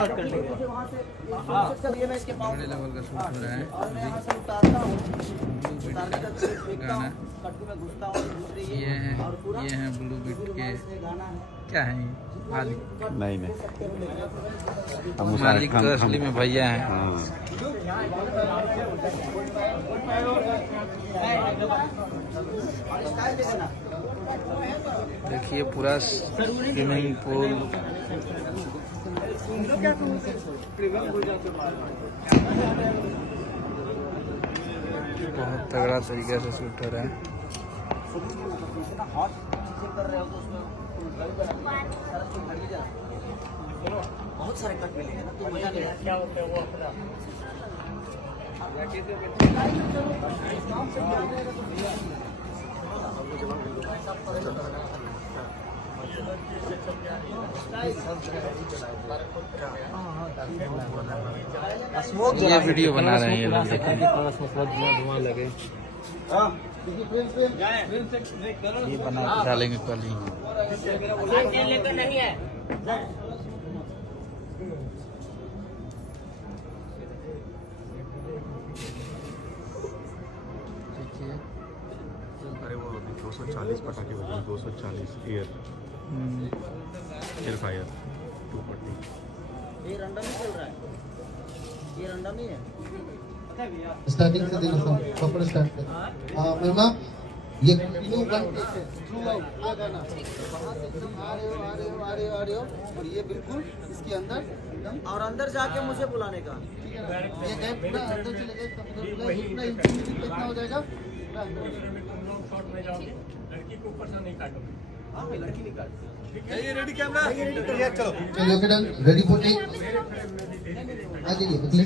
बड़े लेवल का शूट हो रहा है गाना। ये है ब्लू बीट के क्या है मालिक? नहीं मालिक तो असली में भैया है। देखिए पूरा स्विमिंग पूल बहुत तगड़ा तरीके से शूट हो रहा है। बहुत सारे कट मिलेंगे ना तो मजा नहीं क्या होता है वो अपना ये वीडियो बना रहे हैं ये लोग, धुआं लगे ये बना के डालेंगे कल ही। लेकर नहीं है अरे वो 240 पटाखे बजे 240 एयर फायर 2 पट्टी। ये रंडा नहीं चल रहा है, ये रंडा नहीं है। स्टार्टिंग से देखो पकड़ स्टार्ट कर महिमा ये कंटिन्यू करते थ्रू आउट पूरा गाना वहां से एकदम आ रहे हो और ये बिल्कुल इसके अंदर एकदम और अंदर जाके मुझे बुलाने का ये गैप पूरा अंदर चले गए तब पूरा इंफिनिटी कितना हो जाएगा लड़की को ऊपर से नहीं काटोगे। हां लड़की नहीं काटती। ये रेडी कैमरा चलो चलो okay done ready for take आ जाइए अगले